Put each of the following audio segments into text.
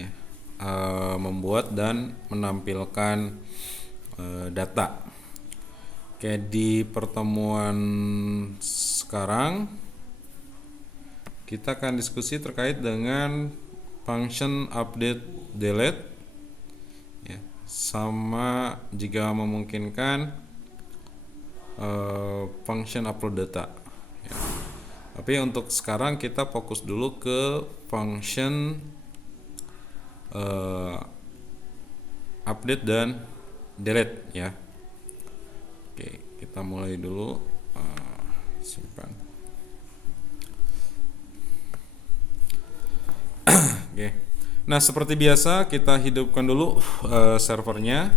ya, membuat dan menampilkan data. Oke, di pertemuan sekarang kita akan diskusi terkait dengan function update delete, ya, sama jika memungkinkan function upload data, ya. Tapi untuk sekarang kita fokus dulu ke function update dan delete, ya. Oke, kita mulai dulu. Simpan. Oke. Nah, seperti biasa kita hidupkan dulu servernya.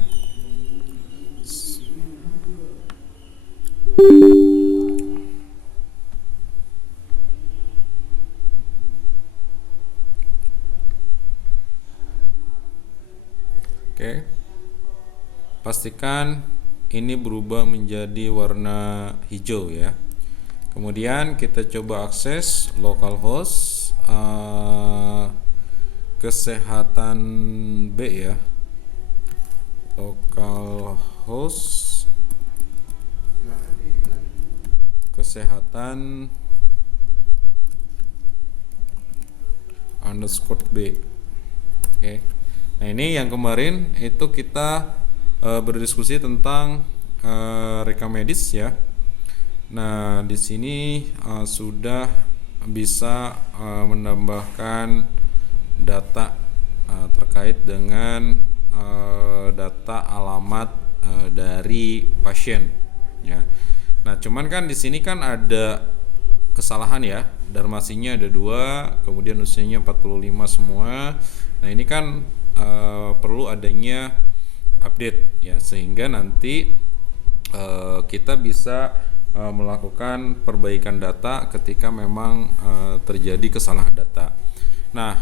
Oke. Pastikan ini berubah menjadi warna hijau, ya. Kemudian kita coba akses localhost kesehatan B, ya. Localhost kesehatan _B. Oke. Nah, ini yang kemarin itu kita berdiskusi tentang rekam medis, ya. Nah, di sini sudah bisa menambahkan data terkait dengan data alamat dari pasien, ya. Nah, cuman kan di sini kan ada kesalahan, ya. Darmasinya ada 2, kemudian usianya 45 semua. Nah, ini kan perlu adanya update, ya, sehingga nanti kita bisa melakukan perbaikan data ketika memang terjadi kesalahan data. Nah,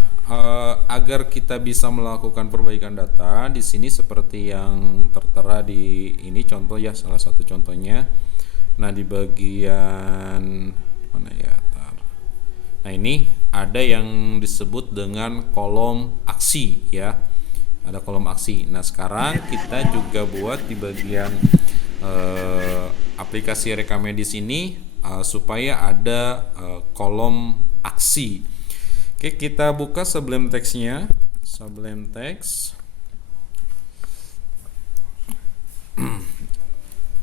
agar kita bisa melakukan perbaikan data di sini seperti yang tertera di ini contoh, ya, salah satu contohnya. Nah, di bagian mana, ya? Nah, ini ada yang disebut dengan kolom aksi, ya. Ada kolom aksi. Nah, sekarang kita juga buat di bagian aplikasi rekam medis ini supaya ada kolom aksi. Oke, kita buka Sublime Text-nya. Sublime Text.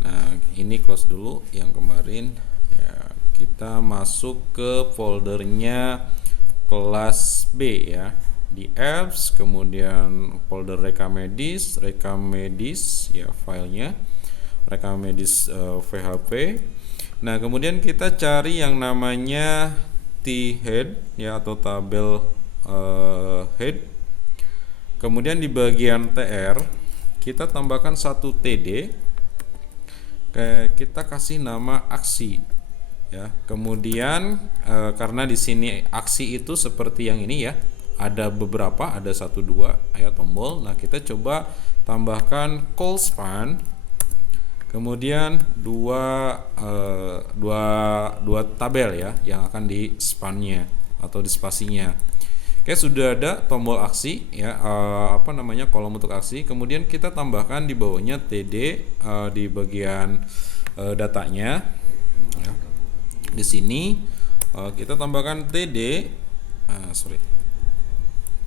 Nah, ini close dulu yang kemarin, ya. Kita masuk ke foldernya kelas B, ya, di apps, kemudian folder rekam medis, ya, filenya rekam medis VHP. Nah, kemudian kita cari yang namanya T-head, ya, atau tabel head. Kemudian di bagian TR kita tambahkan 1 TD. Kita kasih nama aksi, ya. Kemudian karena di sini aksi itu seperti yang ini, ya, ada beberapa, ada 1, 2 ya, tombol. Nah, kita coba tambahkan call span, kemudian dua tabel, ya, yang akan di spannya atau di spasinya. Oke, sudah ada tombol aksi, ya, kolom untuk aksi. Kemudian kita tambahkan di bawahnya TD di bagian datanya, ya. Di sini kita tambahkan TD,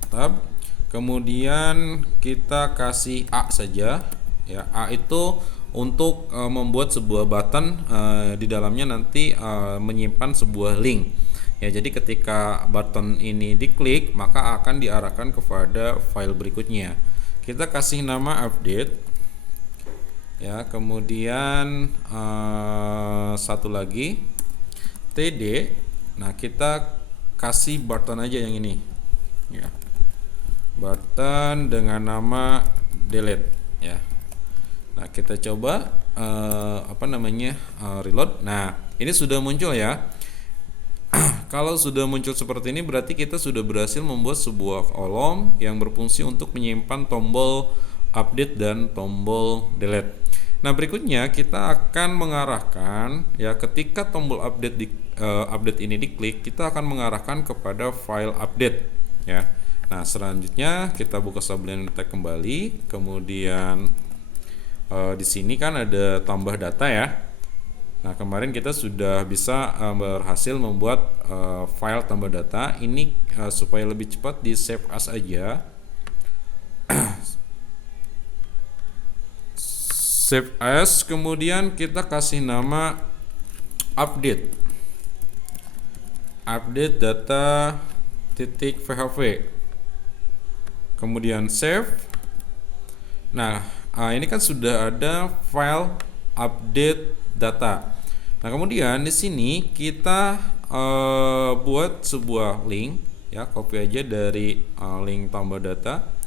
tab. Kemudian kita kasih A saja, ya. A itu untuk membuat sebuah button, di dalamnya nanti menyimpan sebuah link. Ya, jadi ketika button ini diklik maka akan diarahkan kepada file berikutnya. Kita kasih nama update, ya. Kemudian satu lagi TD. Nah, kita kasih button aja yang ini, ya, button dengan nama delete, ya. Nah, kita coba reload. Nah, ini sudah muncul, ya. Kalau sudah muncul seperti ini berarti kita sudah berhasil membuat sebuah kolom yang berfungsi untuk menyimpan tombol update dan tombol delete. Nah, berikutnya kita akan mengarahkan, ya, ketika tombol update ini diklik, kita akan mengarahkan kepada file update, ya. Nah, selanjutnya kita buka Sublime Text kembali, kemudian di sini kan ada tambah data ya. Nah, kemarin kita sudah bisa berhasil membuat file tambah data. Ini supaya lebih cepat di save as aja. Save as, kemudian kita kasih nama update data titik php, kemudian save. Nah, ini kan sudah ada file update data. Nah, kemudian di sini kita buat sebuah link ya, copy aja dari link tambah data.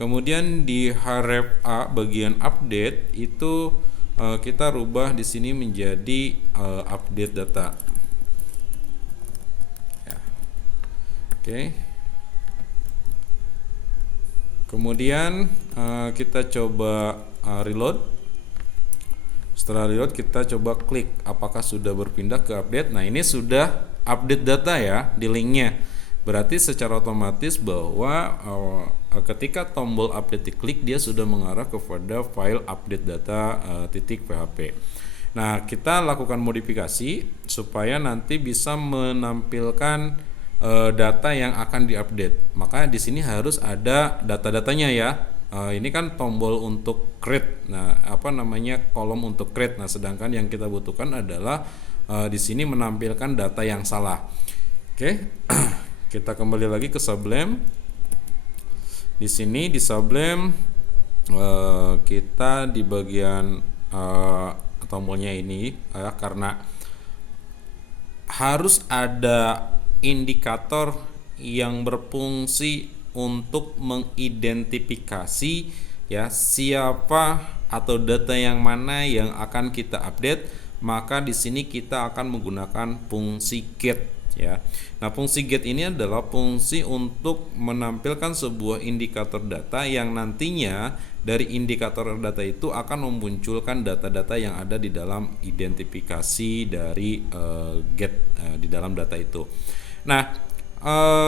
Kemudian di href A bagian update itu kita rubah di sini menjadi update data. Ya. Oke. Kemudian kita coba reload. Setelah reload kita coba klik apakah sudah berpindah ke update. Nah, ini sudah update data ya di linknya. Berarti secara otomatis bahwa ketika tombol update diklik dia sudah mengarah kepada file update data .php. Nah, kita lakukan modifikasi supaya nanti bisa menampilkan data yang akan diupdate. Maka di sini harus ada data-datanya ya. Ini kan tombol untuk create. Nah, kolom untuk create. Nah, sedangkan yang kita butuhkan adalah di sini menampilkan data yang salah. Oke. Kita kembali lagi ke Sublime. Di sini di Sublime kita di bagian tombolnya ini karena harus ada indikator yang berfungsi untuk mengidentifikasi ya siapa atau data yang mana yang akan kita update, maka di sini kita akan menggunakan fungsi get ya. Nah, fungsi get ini adalah fungsi untuk menampilkan sebuah indikator data yang nantinya dari indikator data itu akan memunculkan data-data yang ada di dalam identifikasi dari get di dalam data itu. Nah,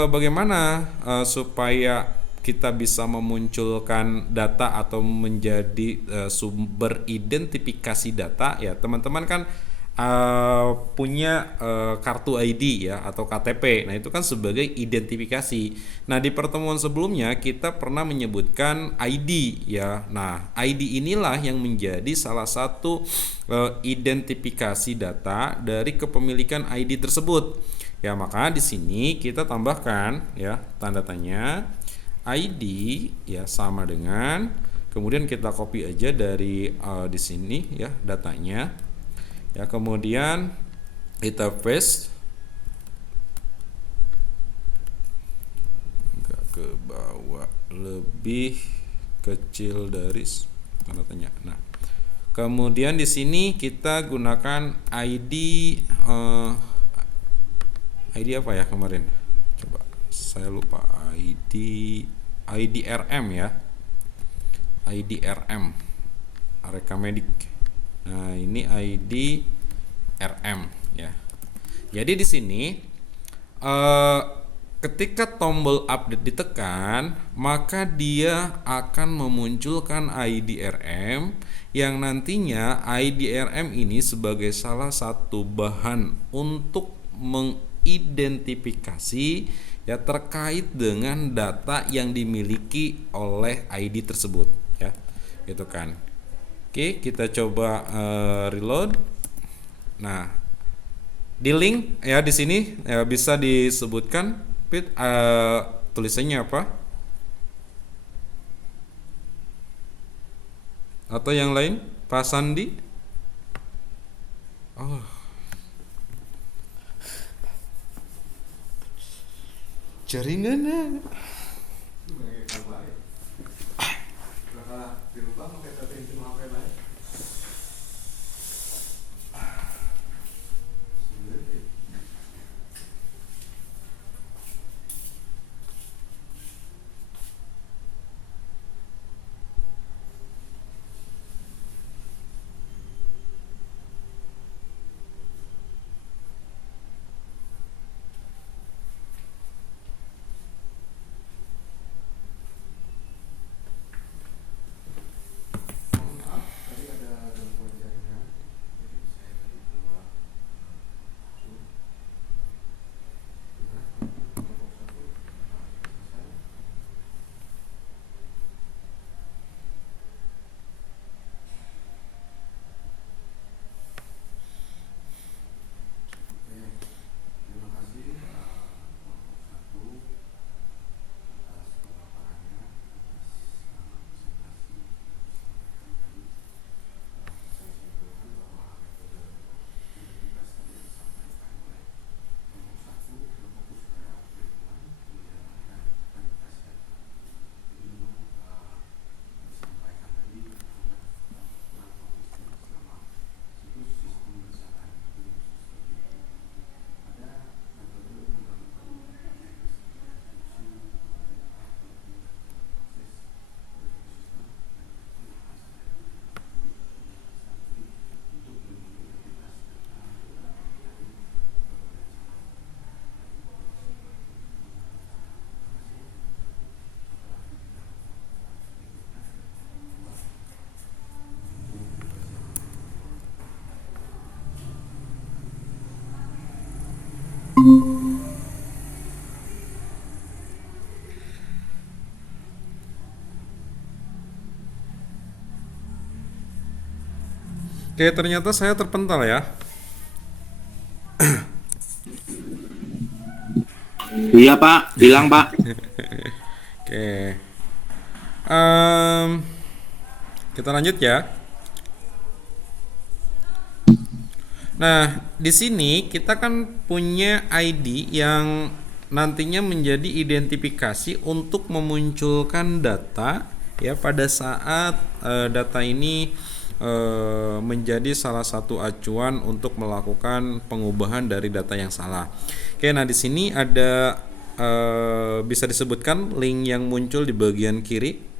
bagaimana supaya kita bisa memunculkan data atau menjadi sumber identifikasi data ya, teman-teman kan punya kartu ID ya atau KTP. Nah, itu kan sebagai identifikasi. Nah, di pertemuan sebelumnya kita pernah menyebutkan ID ya. Nah, ID inilah yang menjadi salah satu identifikasi data dari kepemilikan ID tersebut. Ya, maka di sini kita tambahkan ya tanda tanya ID ya sama dengan, kemudian kita copy aja dari di sini ya datanya. Ya, kemudian kita paste agak ke bawah, lebih kecil dari tanda tanya. Nah, kemudian di sini kita gunakan ID ID apa ya kemarin? Coba saya lupa. ID RM ya. ID RM Rekamedik. Nah, ini ID RM ya. Jadi di sini ketika tombol update ditekan, maka dia akan memunculkan ID RM yang nantinya ID RM ini sebagai salah satu bahan untuk mengidentifikasi ya terkait dengan data yang dimiliki oleh ID tersebut ya. Gitu kan. Oke, kita coba reload. Nah, di link ya di sini ya bisa disebutkan tulisannya apa? Atau yang lain? Pak Sandi? Oh. Jaringannya. Oke, ternyata saya terpental ya. Iya Pak, hilang Pak. Oke. Em, kita lanjut ya. Nah, di sini kita kan punya ID yang nantinya menjadi identifikasi untuk memunculkan data ya pada saat data ini menjadi salah satu acuan untuk melakukan pengubahan dari data yang salah. Oke, nah di sini ada bisa disebutkan link yang muncul di bagian kiri.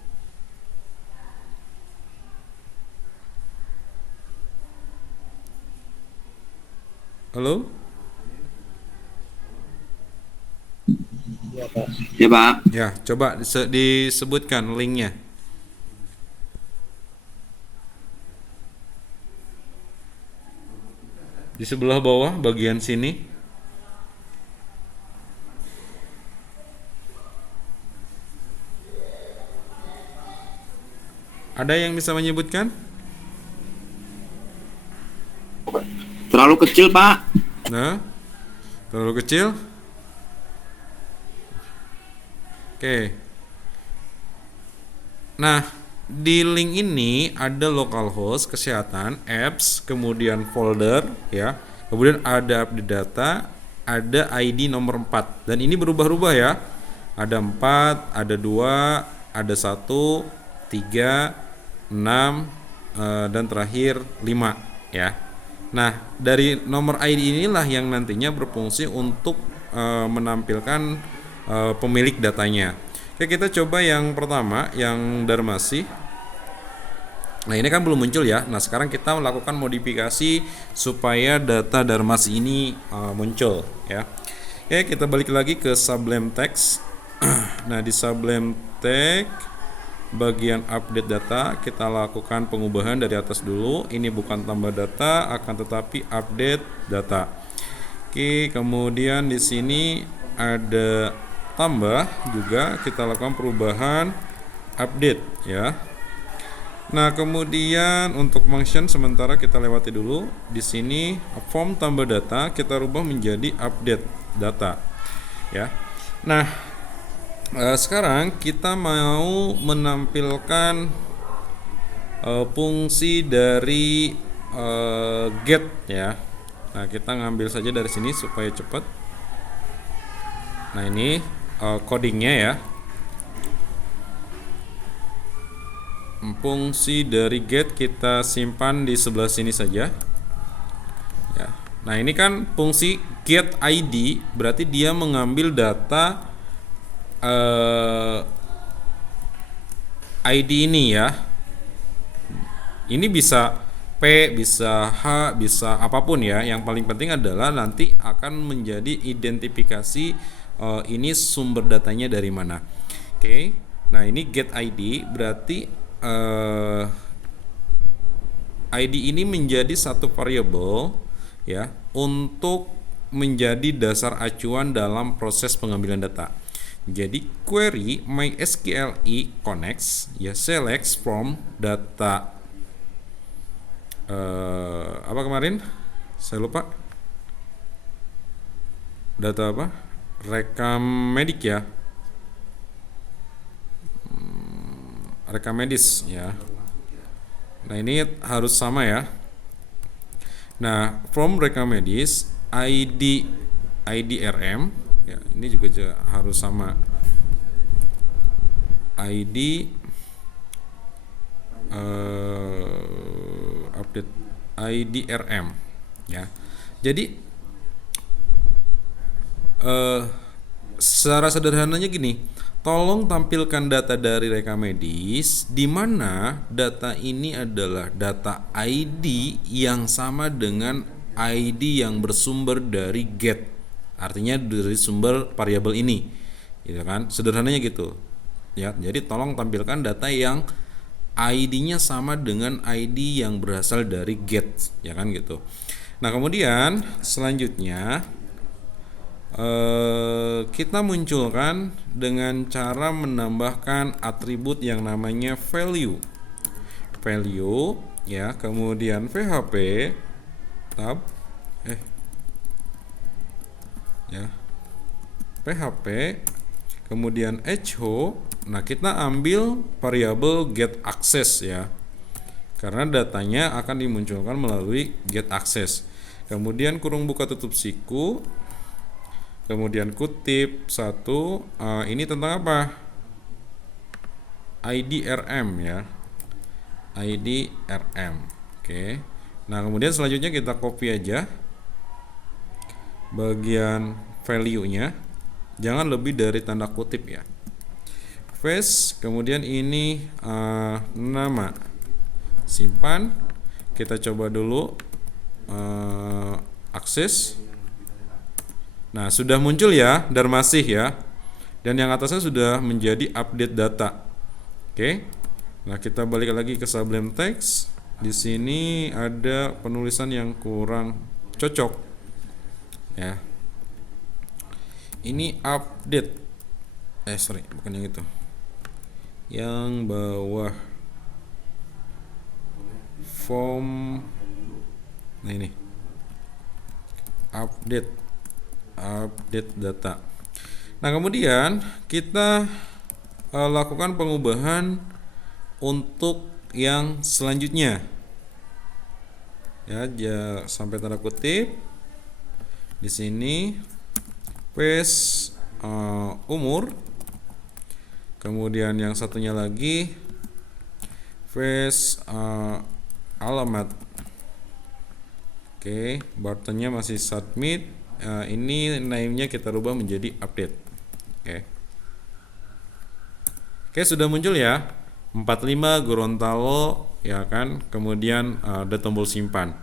Halo? Ya Pak. Ya, coba disebutkan linknya. Di sebelah bawah bagian sini. Ada yang bisa menyebutkan? Terlalu kecil Pak. Nah, terlalu kecil. Oke. Nah, di link ini ada localhost, kesehatan, apps, kemudian folder, ya. Kemudian ada update data, ada ID nomor 4. Dan ini berubah-ubah ya. Ada 4, ada 2, ada 1, 3, 6, dan terakhir 5, ya. Nah, dari nomor ID inilah yang nantinya berfungsi untuk menampilkan pemilik datanya. Oke, kita coba yang pertama, yang Darmasi. Nah, ini kan belum muncul ya. Nah, sekarang kita melakukan modifikasi supaya data Darmasi ini muncul ya. Oke, kita balik lagi ke Sublime Text. Nah, di Sublime Text bagian update data kita lakukan pengubahan dari atas dulu. Ini bukan tambah data, akan tetapi update data. Oke, kemudian di sini ada tambah juga, kita lakukan perubahan update ya. Nah, kemudian untuk function sementara kita lewati dulu. Di sini form tambah data kita rubah menjadi update data ya. Nah, sekarang kita mau menampilkan fungsi dari get ya. Nah, kita ngambil saja dari sini supaya cepat. Nah, ini codingnya ya. Fungsi dari get kita simpan di sebelah sini saja ya. Nah, ini kan fungsi get ID, berarti dia mengambil data ID ini ya. Ini bisa P, bisa H, bisa apapun ya. Yang paling penting adalah nanti akan menjadi identifikasi ini sumber datanya dari mana. Oke. Nah, ini get ID berarti ID ini menjadi satu variabel ya untuk menjadi dasar acuan dalam proses pengambilan data. Jadi query MySQL connects ya selects from data apa kemarin? Saya lupa. Data apa? Rekam medik ya. Rekam medis ya. Nah, ini harus sama ya. Nah, from rekam medis ID RM ya, ini juga harus sama. ID update ID RM ya. Jadi secara sederhananya gini, tolong tampilkan data dari rekam medis di mana data ini adalah data ID yang sama dengan ID yang bersumber dari get. Artinya dari sumber variabel ini. Gitu kan? Sederhananya gitu. Ya, jadi tolong tampilkan data yang ID-nya sama dengan ID yang berasal dari get, ya kan gitu. Nah, kemudian selanjutnya kita munculkan dengan cara menambahkan atribut yang namanya value ya, kemudian php tab ya, php kemudian echo. Nah, kita ambil variabel get access ya, karena datanya akan dimunculkan melalui get access. Kemudian kurung buka tutup siku, kemudian kutip satu, ini tentang apa? ID RM ya, ID RM. Oke. Nah, kemudian selanjutnya kita copy aja bagian value-nya, jangan lebih dari tanda kutip ya. Face, kemudian ini nama, simpan. Kita coba dulu akses. Nah, sudah muncul ya, dan masih ya. Dan yang atasnya sudah menjadi update data. Oke. Nah, kita balik lagi ke Sublime Text. Di sini ada penulisan yang kurang cocok. Ya. Ini update. Sorry, bukan yang itu. Yang bawah. Form. Nah, ini. Update data. Nah, kemudian kita lakukan pengubahan untuk yang selanjutnya ya, sampai tanda kutip di sini paste umur, kemudian yang satunya lagi paste alamat. Oke, buttonnya masih submit. Ini name-nya kita rubah menjadi update. Oke, sudah muncul ya. 45 Gorontalo ya kan. Kemudian ada tombol simpan.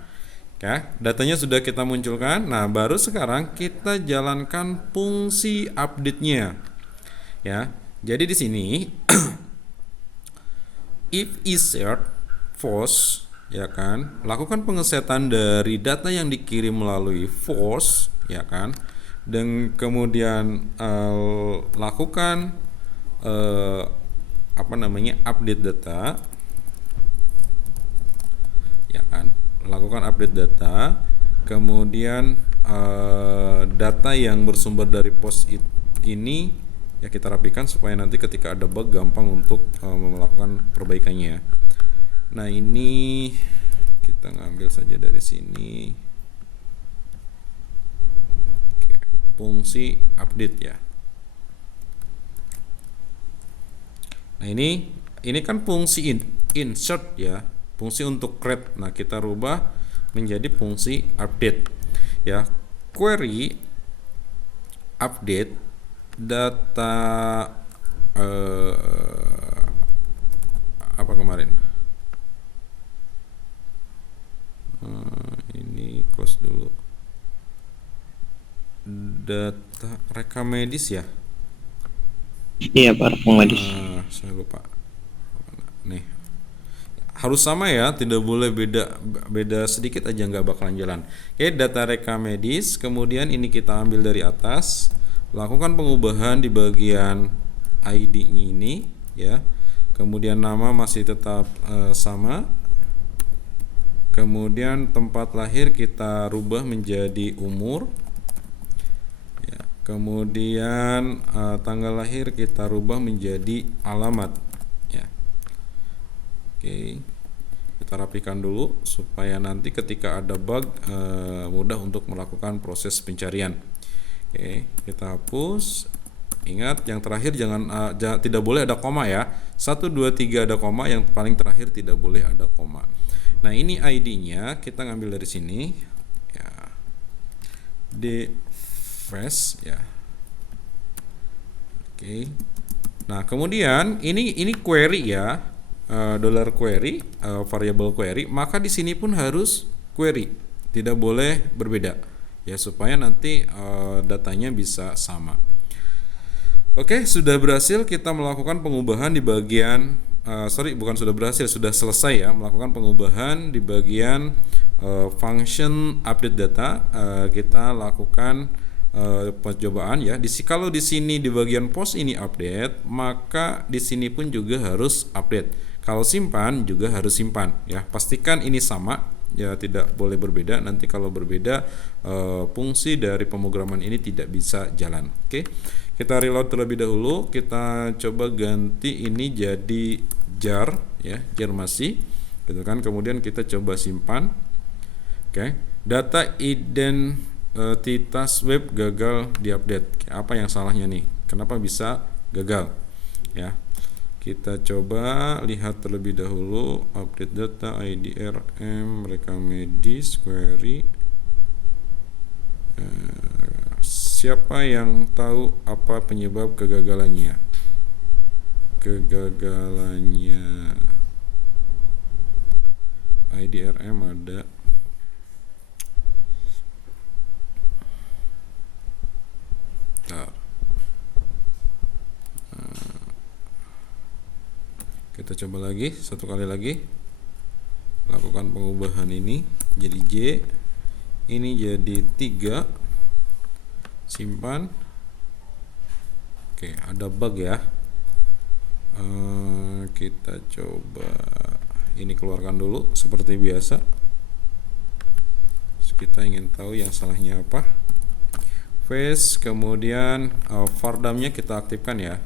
Oke, datanya sudah kita munculkan. Nah, baru sekarang kita jalankan fungsi update-nya. Ya. Jadi di sini if insert false ya kan, lakukan pengesetan dari data yang dikirim melalui false ya kan, dan kemudian lakukan update data ya kan, lakukan update data, kemudian data yang bersumber dari post ini ya kita rapikan supaya nanti ketika ada bug gampang untuk melakukan perbaikannya. Nah, ini kita ngambil saja dari sini. Oke, fungsi update ya. Nah, ini kan fungsi insert ya, fungsi untuk create. Nah, kita rubah menjadi fungsi update ya. Query update data apa kemarin? Ini close dulu. Data rekam medis ya. Iya Pak, medis. Saya lupa. Nih, harus sama ya, tidak boleh beda sedikit aja nggak bakalan jalan. Oke, data rekam medis. Kemudian ini kita ambil dari atas, lakukan pengubahan di bagian ID ini ya. Kemudian nama masih tetap sama. Kemudian tempat lahir kita rubah menjadi umur ya. Kemudian tanggal lahir kita rubah menjadi alamat ya. Oke, kita rapikan dulu supaya nanti ketika ada bug mudah untuk melakukan proses pencarian. Oke, kita hapus. Ingat, yang terakhir tidak boleh ada koma ya. 1, 2, 3 ada koma, yang paling terakhir tidak boleh ada koma. Nah, ini ID-nya kita ngambil dari sini ya. Device ya. Oke. Nah, kemudian ini query ya. Dollar query, variable query, maka di sini pun harus query. Tidak boleh berbeda ya, supaya nanti datanya bisa sama. Oke, sudah berhasil kita melakukan pengubahan di bagian sudah selesai ya, melakukan pengubahan di bagian function update data. Kita lakukan percobaan ya. Kalau di sini di bagian post ini update, maka di sini pun juga harus update. Kalau simpan juga harus simpan ya. Pastikan ini sama ya, tidak boleh berbeda. Nanti kalau berbeda fungsi dari pemrograman ini tidak bisa jalan. Oke. Kita reload terlebih dahulu. Kita coba ganti ini jadi jar ya, jar masih gitu kan. Kemudian kita coba simpan. Oke. Data identitas web gagal diupdate. Apa yang salahnya nih? Kenapa bisa gagal? Ya. Kita coba lihat terlebih dahulu update data IDRM rekamedis query. Siapa yang tahu apa penyebab kegagalannya? IDRM ada. Kita coba lagi, satu kali lagi. Lakukan pengubahan ini jadi J, ini jadi 3. Simpan. Oke, ada bug ya. Kita coba ini keluarkan dulu seperti biasa. Kita ingin tahu yang salahnya apa. Face, kemudian vardamnya kita aktifkan ya.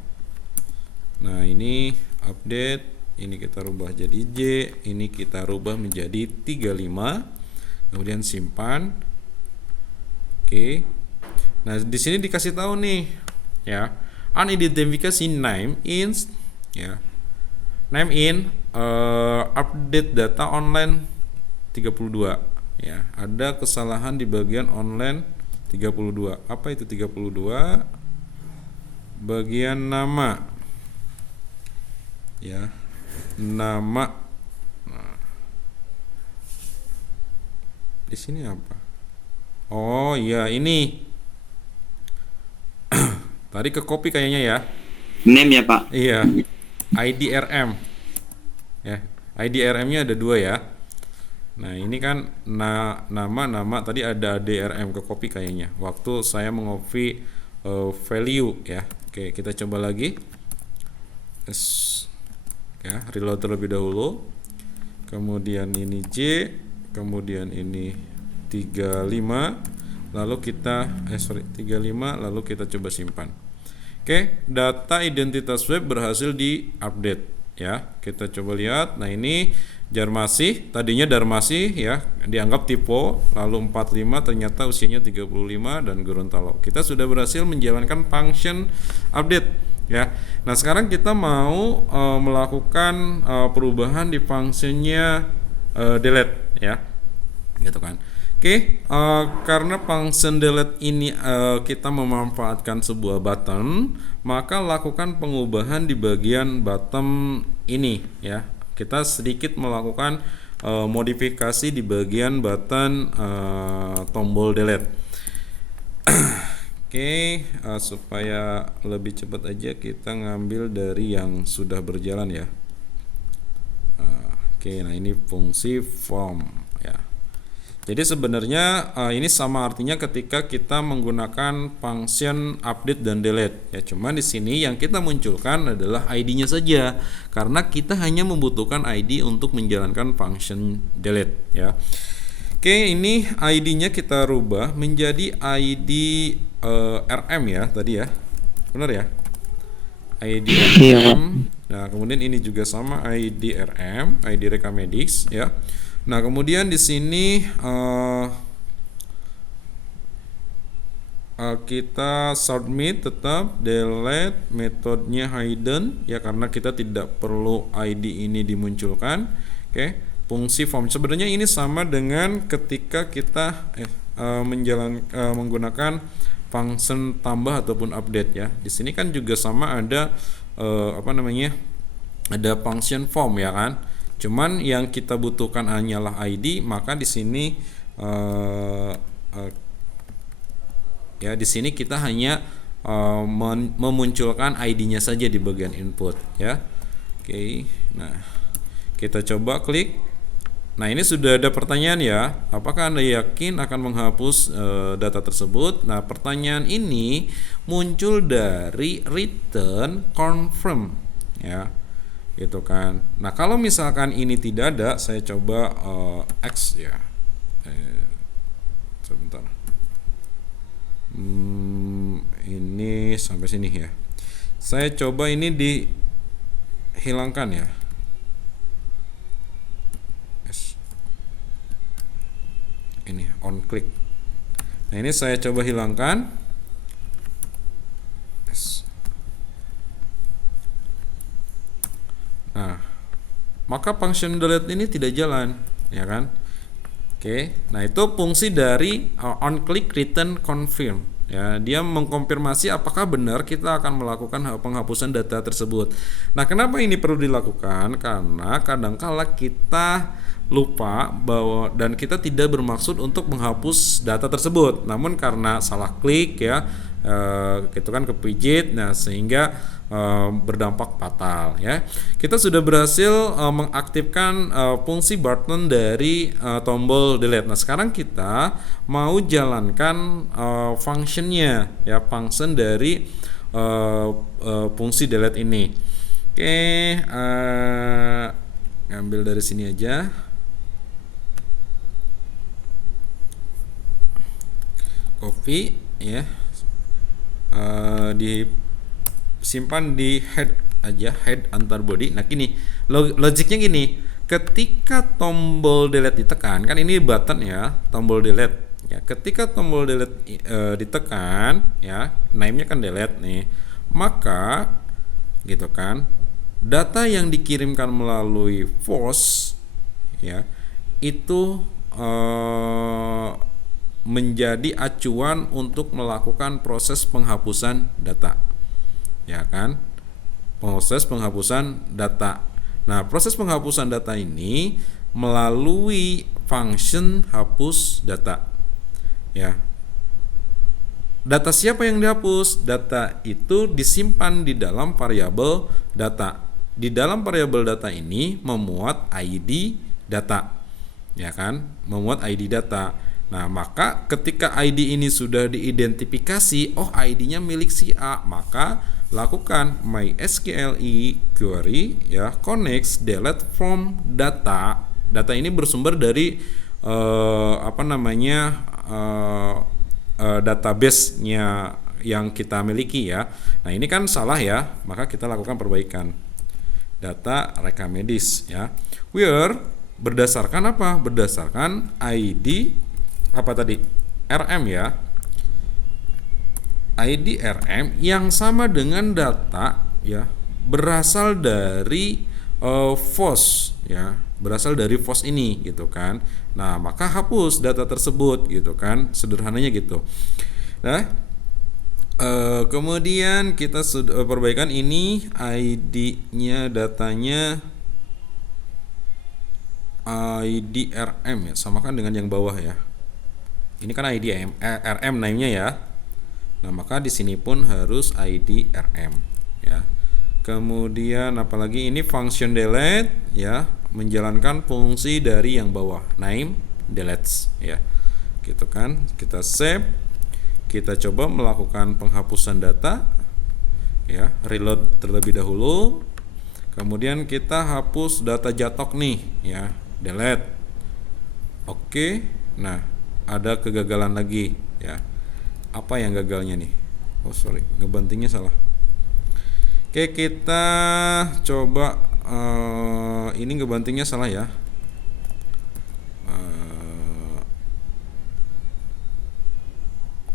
Nah, ini update, ini kita rubah jadi J, ini kita rubah menjadi 35. Kemudian simpan. Oke. Nah, di sini dikasih tahu nih ya. Unidentified name in ya. Name in update data online 32 ya. Ada kesalahan di bagian online 32. Apa itu 32? Bagian nama ya, nama. Nah, di sini apa? Oh iya, ini tadi ke copy kayaknya ya. Name ya Pak. Iya, IDRM ya, IDRM-nya ada 2 ya. Nah, ini kan nama tadi ada DRM ke copy kayaknya waktu saya mengcopy value ya. Oke, kita coba lagi. Ya, reload terlebih dahulu. Kemudian ini J, kemudian ini 35, lalu kita 35, lalu kita coba simpan. Oke, data identitas web berhasil diupdate ya. Kita coba lihat. Nah, ini Jarmasih, tadinya Darmasih ya, dianggap typo, lalu 45 ternyata usianya 35 dan Gorontalo. Kita sudah berhasil menjalankan function update ya. Nah, sekarang kita mau melakukan perubahan di fungsinya delete ya, gitu kan. Oke, karena function delete ini kita memanfaatkan sebuah button, maka lakukan pengubahan di bagian button ini ya. Kita sedikit melakukan modifikasi di bagian button tombol delete. Oke, supaya lebih cepat aja kita ngambil dari yang sudah berjalan ya. Oke, nah ini fungsi form ya. Jadi sebenarnya ini sama artinya ketika kita menggunakan function update dan delete ya. Cuma di sini yang kita munculkan adalah ID-nya saja karena kita hanya membutuhkan ID untuk menjalankan function delete ya. Oke, ini ID-nya kita rubah menjadi ID RM ya tadi ya. Benar ya? ID RM. Nah, kemudian ini juga sama ID RM, ID rekamedis ya. Nah, kemudian di sini kita submit tetap delete metodenya hidden ya karena kita tidak perlu ID ini dimunculkan. Oke, fungsi form sebenarnya ini sama dengan ketika kita menggunakan function tambah ataupun update ya. Di sini kan juga sama ada ada function form ya kan. Cuman yang kita butuhkan hanyalah ID, maka di sini ya di sini kita hanya memunculkan ID-nya saja di bagian input ya. Oke, nah kita coba klik. Nah, ini sudah ada pertanyaan ya. Apakah Anda yakin akan menghapus data tersebut? Nah, pertanyaan ini muncul dari return confirm ya. Gitu kan. Nah, kalau misalkan ini tidak ada, saya coba X ya. Sebentar. Ini sampai sini ya. Saya coba ini dihilangkan ya. Ini on click. Nah, ini saya coba hilangkan. Nah, maka function delete ini tidak jalan, ya kan? Oke. Nah, itu fungsi dari on click return confirm. Ya, dia mengkonfirmasi apakah benar kita akan melakukan penghapusan data tersebut. Nah, kenapa ini perlu dilakukan? Karena kadangkala kita lupa bahwa dan kita tidak bermaksud untuk menghapus data tersebut, namun karena salah klik ya, gitu kan, kepijit, nah sehingga berdampak fatal ya. Kita sudah berhasil mengaktifkan fungsi button dari tombol delete. Nah, sekarang kita mau jalankan functionnya ya, function dari fungsi delete ini. Oke, ngambil dari sini aja. Copy ya, disimpan di head aja, head antar body. Nah, gini logiknya gini, ketika tombol delete ditekan, kan ini button ya, tombol delete ya, ketika tombol delete ditekan ya, name-nya kan delete nih, maka gitu kan, data yang dikirimkan melalui force ya itu menjadi acuan untuk melakukan proses penghapusan data, ya kan? Proses penghapusan data. Nah, proses penghapusan data ini melalui function hapus data, ya. Data siapa yang dihapus? Data itu disimpan di dalam variabel data. Di dalam variabel data ini memuat ID data, ya kan? Memuat ID data. Nah, maka ketika ID ini sudah diidentifikasi, oh ID-nya milik si A, maka lakukan MySQL query ya, connects delete from data. Data ini bersumber dari database-nya yang kita miliki ya. Nah, ini kan salah ya, maka kita lakukan perbaikan. Data Recamedis ya. Where berdasarkan apa? Berdasarkan ID apa tadi? RM ya. ID RM yang sama dengan data ya, berasal dari FOS ya, berasal dari FOS ini gitu kan. Nah, maka hapus data tersebut gitu kan, sederhananya gitu. Nah, kemudian kita sudah perbaikan ini ID-nya, datanya ID RM ya, samakan dengan yang bawah ya. Ini kan ID RM name-nya ya. Nah, maka di sini pun harus ID RM ya. Kemudian apalagi ini function delete ya, menjalankan fungsi dari yang bawah, name deletes ya. Gitu kan. Kita save. Kita coba melakukan penghapusan data ya, reload terlebih dahulu. Kemudian kita hapus data jatok nih ya, delete. Oke. Nah, ada kegagalan lagi ya. Apa yang gagalnya nih? Oh sorry, ngebantingnya salah. Oke, kita coba ini ngebantingnya salah ya.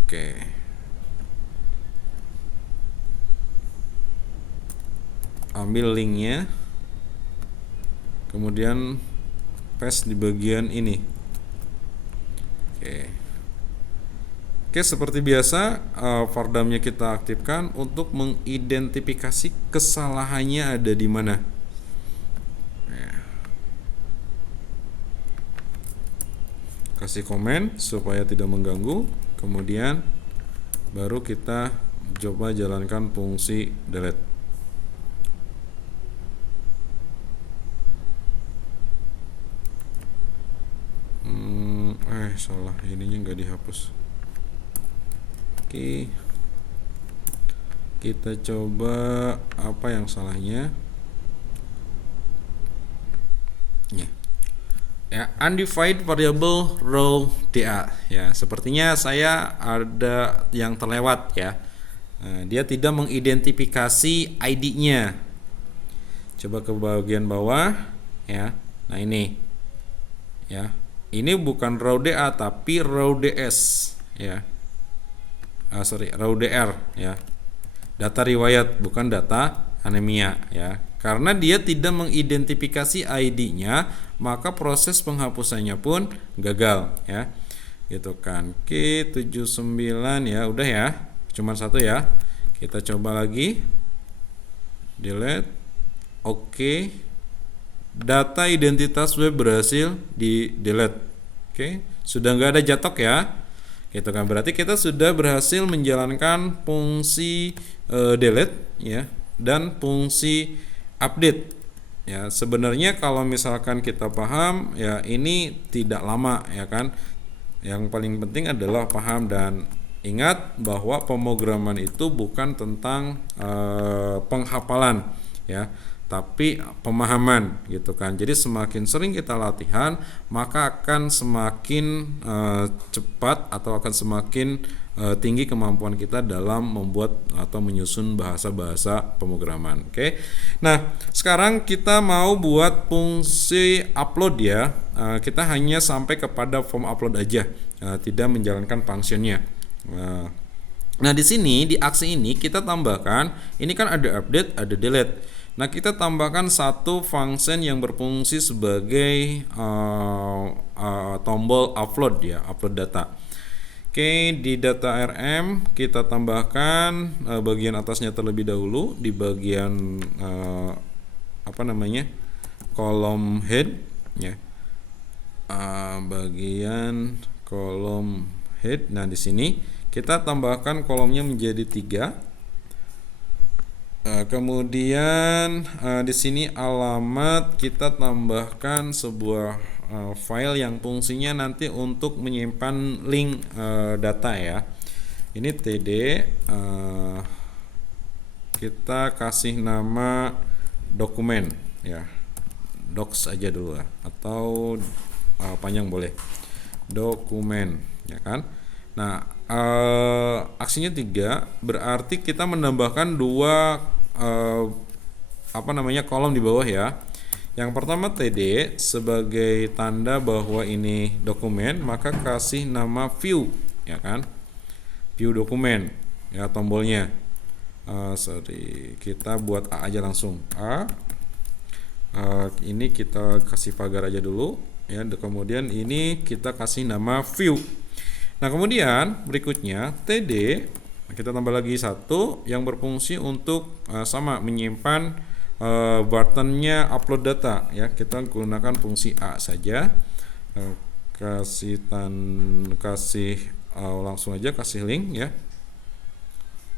Oke. Ambil linknya, kemudian paste di bagian ini. Oke, seperti biasa Vardamnya kita aktifkan untuk mengidentifikasi kesalahannya ada di mana. Kasih komen supaya tidak mengganggu, kemudian baru kita coba jalankan fungsi delete. salah, ininya nggak dihapus. Oke, kita coba apa yang salahnya ya, undefined variable row DA ya, sepertinya saya ada yang terlewat ya. Dia tidak mengidentifikasi ID-nya. Coba ke bagian bawah ya. Nah ini ya, ini bukan row DA tapi row DS ya. Row DR ya. Data riwayat bukan data anemia ya. Karena dia tidak mengidentifikasi ID-nya, maka proses penghapusannya pun gagal ya. Gitu kan. Oke, 79 ya, udah ya. Cuma satu ya. Kita coba lagi. Delete. Oke. Data identitas web berhasil di delete. Oke, sudah nggak ada jatok ya. Gitu kan, berarti kita sudah berhasil menjalankan fungsi delete ya dan fungsi update ya. Sebenarnya kalau misalkan kita paham ya, ini tidak lama ya kan. Yang paling penting adalah paham dan ingat bahwa pemrograman itu bukan tentang penghafalan ya, tapi pemahaman gitu kan. Jadi semakin sering kita latihan, maka akan semakin cepat atau akan semakin tinggi kemampuan kita dalam membuat atau menyusun bahasa-bahasa pemrograman. Oke. Nah, sekarang kita mau buat fungsi upload ya. Kita hanya sampai kepada form upload aja, tidak menjalankan functionnya. Nah, di sini di aksi ini kita tambahkan, ini kan ada update, ada delete. Nah, kita tambahkan satu function yang berfungsi sebagai tombol upload ya, upload data. Oke, di data RM kita tambahkan bagian atasnya terlebih dahulu di bagian kolom head ya. Bagian kolom head. Nah, di sini kita tambahkan kolomnya menjadi 3. Kemudian di sini alamat kita tambahkan sebuah file yang fungsinya nanti untuk menyimpan link data ya. Ini td, kita kasih nama dokumen ya, docs aja dulu ya, atau panjang boleh, dokumen ya kan. Nah, aksinya 3 berarti kita menambahkan 2 kolom di bawah ya. Yang pertama td sebagai tanda bahwa ini dokumen, maka kasih nama view ya kan, view dokumen ya, tombolnya kita buat A aja langsung A. Ini kita kasih pagar aja dulu ya, kemudian ini kita kasih nama view. Nah, kemudian berikutnya td kita tambah lagi 1 yang berfungsi untuk sama menyimpan buttonnya upload data ya. Kita gunakan fungsi A saja, langsung aja kasih link ya.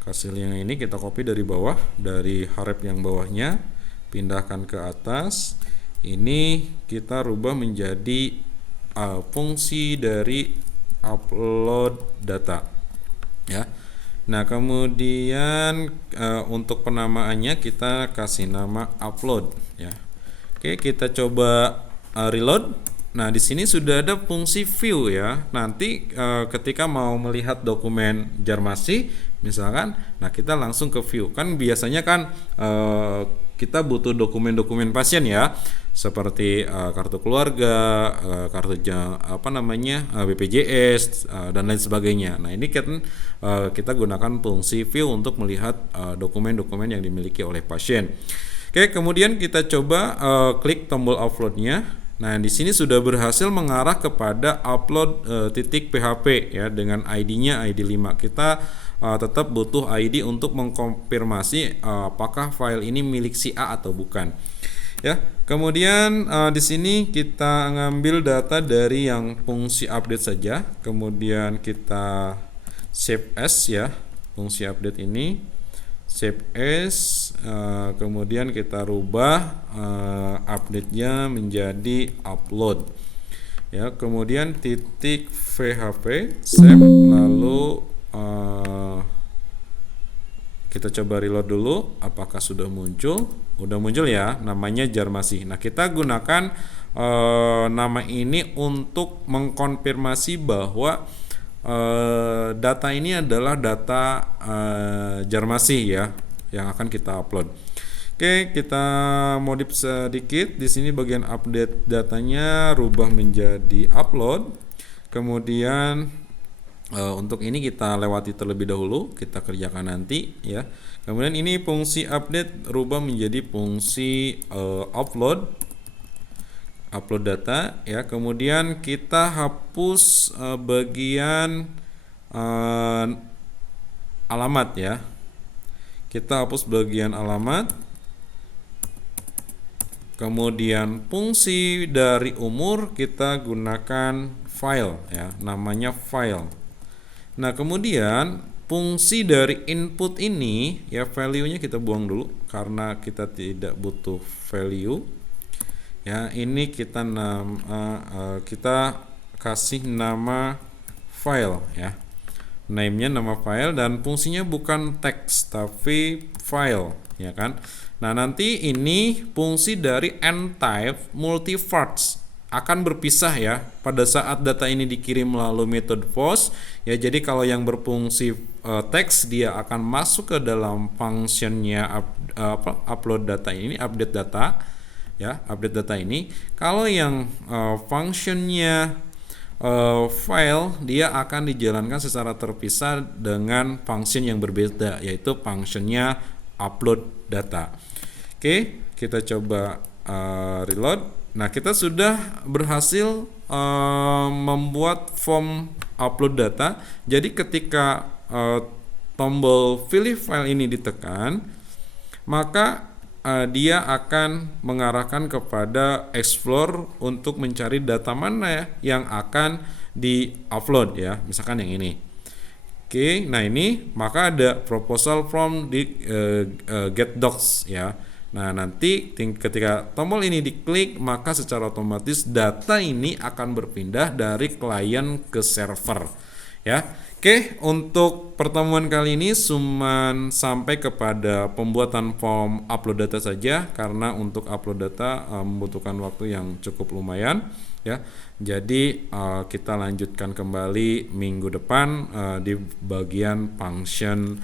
Kasih link yang ini kita copy dari bawah, dari harap yang bawahnya pindahkan ke atas. Ini kita rubah menjadi fungsi dari upload data ya. Nah, kemudian untuk penamaannya kita kasih nama upload ya. Oke, kita coba reload. Nah, di sini sudah ada fungsi view ya. Nanti ketika mau melihat dokumen Jarmasi misalkan, nah kita langsung ke view. Kan biasanya kan kita butuh dokumen-dokumen pasien ya, seperti kartu keluarga, kartu BPJS dan lain sebagainya. Nah, ini kan kita gunakan fungsi view untuk melihat dokumen-dokumen yang dimiliki oleh pasien. Oke, kemudian kita coba klik tombol uploadnya. Nah, di sini sudah berhasil mengarah kepada upload .php ya, dengan ID-nya ID 5. Kita tetap butuh ID untuk mengkonfirmasi apakah file ini milik si A atau bukan. Ya, kemudian di sini kita ngambil data dari yang fungsi update saja, kemudian kita save as ya, fungsi update ini save as, kemudian kita rubah update-nya menjadi upload. ya, kemudian titik php save, lalu kita coba reload dulu, apakah sudah muncul? Udah muncul ya, namanya Jarmasi. Nah, kita gunakan nama ini untuk mengkonfirmasi bahwa data ini adalah data Jarmasi ya, yang akan kita upload. Oke, kita modif sedikit. Di sini bagian update datanya rubah menjadi upload. Kemudian untuk ini kita lewati terlebih dahulu, kita kerjakan nanti ya. Kemudian ini fungsi update rubah menjadi fungsi upload data ya. Kemudian kita hapus bagian alamat ya. Kita hapus bagian alamat. Kemudian fungsi dari umur kita gunakan file ya, namanya file. Nah, kemudian fungsi dari input ini ya, value-nya kita buang dulu karena kita tidak butuh value. Ya, ini kita kita kasih nama file ya. Name-nya nama file dan fungsinya bukan teks tapi file ya kan. Nah, nanti ini fungsi dari n-type multiparts akan berpisah ya pada saat data ini dikirim melalui metode post ya. Jadi kalau yang berfungsi teks dia akan masuk ke dalam functionnya upload data ini, update data ya, update data ini. Kalau yang functionnya file dia akan dijalankan secara terpisah dengan function yang berbeda, yaitu functionnya upload data. Oke, kita coba reload. Nah, kita sudah berhasil membuat form upload data. Jadi ketika tombol pilih file ini ditekan, maka dia akan mengarahkan kepada explore untuk mencari data mana ya yang akan di-upload ya. Misalkan yang ini. Oke, nah ini maka ada proposal from di get docs ya. Nah, nanti ketika tombol ini diklik, maka secara otomatis data ini akan berpindah dari klien ke server ya. Oke, untuk pertemuan kali ini cuman sampai kepada pembuatan form upload data saja, karena untuk upload data membutuhkan waktu yang cukup lumayan ya. Jadi kita lanjutkan kembali minggu depan di bagian function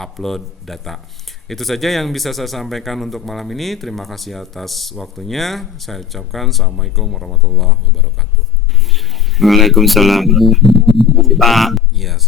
upload data. Itu saja yang bisa saya sampaikan untuk malam ini. Terima kasih atas waktunya. Saya ucapkan Assalamualaikum warahmatullahi wabarakatuh. Waalaikumsalam. Pak. Iya.